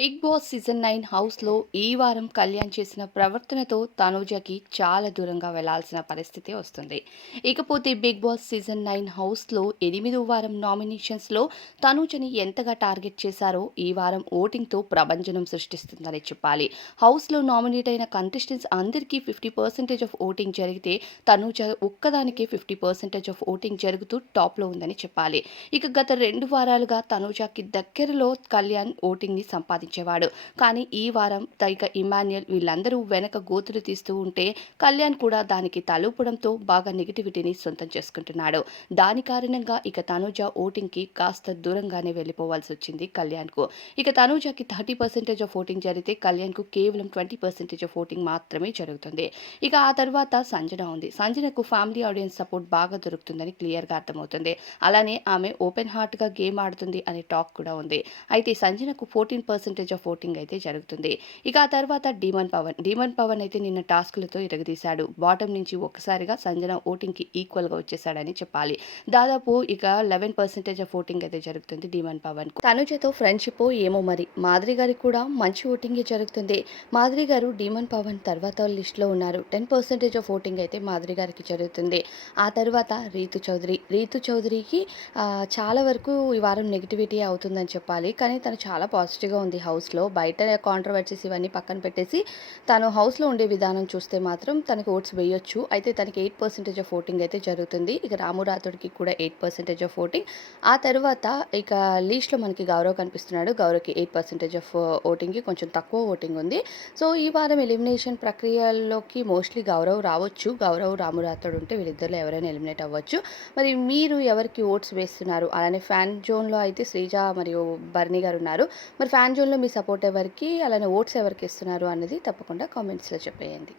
Big boss season nine హౌస్లో ఈ వారం కళ్యాణ్ చేసిన ప్రవర్తనతో తనూజకి చాలా దూరంగా వెళ్ళాల్సిన పరిస్థితి వస్తుంది. ఇకపోతే బిగ్ బాస్ సీజన్ నైన్ హౌస్లో ఎనిమిదో వారం నామినేషన్స్లో తనూజని ఎంతగా టార్గెట్ చేశారో ఈ వారం ఓటింగ్తో ప్రభంజనం సృష్టిస్తుందని చెప్పాలి. హౌస్లో నామినేట్ అయిన కంటెస్టెంట్స్ అందరికీ ఫిఫ్టీ పర్సెంటేజ్ ఆఫ్ ఓటింగ్ జరిగితే తనూజ ఒక్కదానికే ఫిఫ్టీ పర్సెంటేజ్ ఆఫ్ ఓటింగ్ జరుగుతూ టాప్లో ఉందని చెప్పాలి. ఇక గత రెండు వారాలుగా తనూజకి దగ్గరలో కళ్యాణ్ ఓటింగ్ని సంపాదించారు ఇచ్చేవాడు కానీ ఈ వారం తైక ఇమాన్యుయల్ వీళ్ళందరూ వెనక గోతులు తీస్తూ ఉంటే కళ్యాణ్ కూడా దానికి తలూపడంతో బాగా నెగిటివిటీని సొంతం చేసుకుంటున్నాడు. దాని కారణంగా ఇక తనూజ ఓటింగ్కి కాస్త దూరంగానే వెళ్ళిపోవాల్సి వచ్చింది కళ్యాణ్కు. ఇక తనూజకి థర్టీ పర్సెంటేజ్ ఆఫ్ ఓటింగ్ జరిగితే కళ్యాణ్కు కేవలం ట్వంటీ పర్సెంటేజ్ ఆఫ్ ఓటింగ్ మాత్రమే జరుగుతుంది. ఇక ఆ తర్వాత సంజన ఉంది. సంజనకు ఫ్యామిలీ ఆడియన్స్ సపోర్ట్ బాగా దొరుకుతుందని క్లియర్గా అర్థమవుతుంది. అలానే ఆమె ఓపెన్ హార్ట్గా గేమ్ ఆడుతుంది అనే టాక్ కూడా ఉంది. అయితే సంజనకు ఫోర్టీన్ పర్సెంటేజ్ ఆఫ్ ఓటింగ్ అయితే జరుగుతుంది. ఇక ఆ తర్వాత డీమన్ పవన్ డీమన్ పవన్ అయితే నిన్న టాస్క్లతో ఇరగదీశాడు. బాటం నుంచి ఒక్కసారిగా సంజన ఓటింగ్కి ఈక్వల్గా వచ్చేసాడని చెప్పాలి. దాదాపు ఇక లెవెన్ పర్సెంటేజ్ ఆఫ్ ఓటింగ్ అయితే జరుగుతుంది డీమన్ పవన్ తనుజతో ఫ్రెండ్షిప్ ఏమో మరి. మాదిరి గారికి కూడా మంచి ఓటింగే జరుగుతుంది. మాదిరి గారు డీమన్ పవన్ తర్వాత లిస్ట్లో ఉన్నారు. టెన్ పర్సెంటేజ్ ఆఫ్ ఓటింగ్ అయితే మాదిరి గారికి జరుగుతుంది. ఆ తర్వాత రీతు చౌదరి. రీతు చౌదరికి చాలా వరకు ఈ వారం నెగిటివిటీ అవుతుందని చెప్పాలి. కానీ తను చాలా పాజిటివ్గా ఉంది. హౌస్లో బయట కాంట్రవర్సీస్ ఇవన్నీ పక్కన పెట్టేసి తను హౌస్లో ఉండే విధానం చూస్తే మాత్రం తనకి ఓట్స్ వేయొచ్చు. అయితే తనకి ఎయిట్ పర్సెంటేజ్ ఆఫ్ ఓటింగ్ అయితే జరుగుతుంది. ఇక రాము రాథోడ్కి కూడా ఎయిట్ పర్సెంటేజ్ ఆఫ్ ఓటింగ్ ఆ తర్వాత ఇక లీస్ట్లో మనకి గౌరవ్ కనిపిస్తున్నాడు. గౌరవ్కి ఎయిట్ పర్సెంటేజ్ ఆఫ్ ఓటింగ్కి కొంచెం తక్కువ ఓటింగ్ ఉంది. సో ఈ వారం ఎలిమినేషన్ ప్రక్రియలోకి మోస్ట్లీ గౌరవ్ రావచ్చు. గౌరవ్ రాము రాథోడ్ ఉంటే వీళ్ళిద్దరిలో ఎవరైనా ఎలిమినేట్ అవ్వచ్చు. మరి మీరు ఎవరికి ఓట్స్ వేస్తున్నారు? అలానే ఫ్యాన్ జోన్లో అయితే శ్రీజ మరియు బర్నీ గారు ఉన్నారు. మరి ఫ్యాన్ జోన్లో మీ సపోర్ట్ ఎవరికి అలానే ఓట్స్ ఎవరికి ఇస్తున్నారు అన్నది తప్పకుండా కామెంట్స్లో చెప్పేయండి.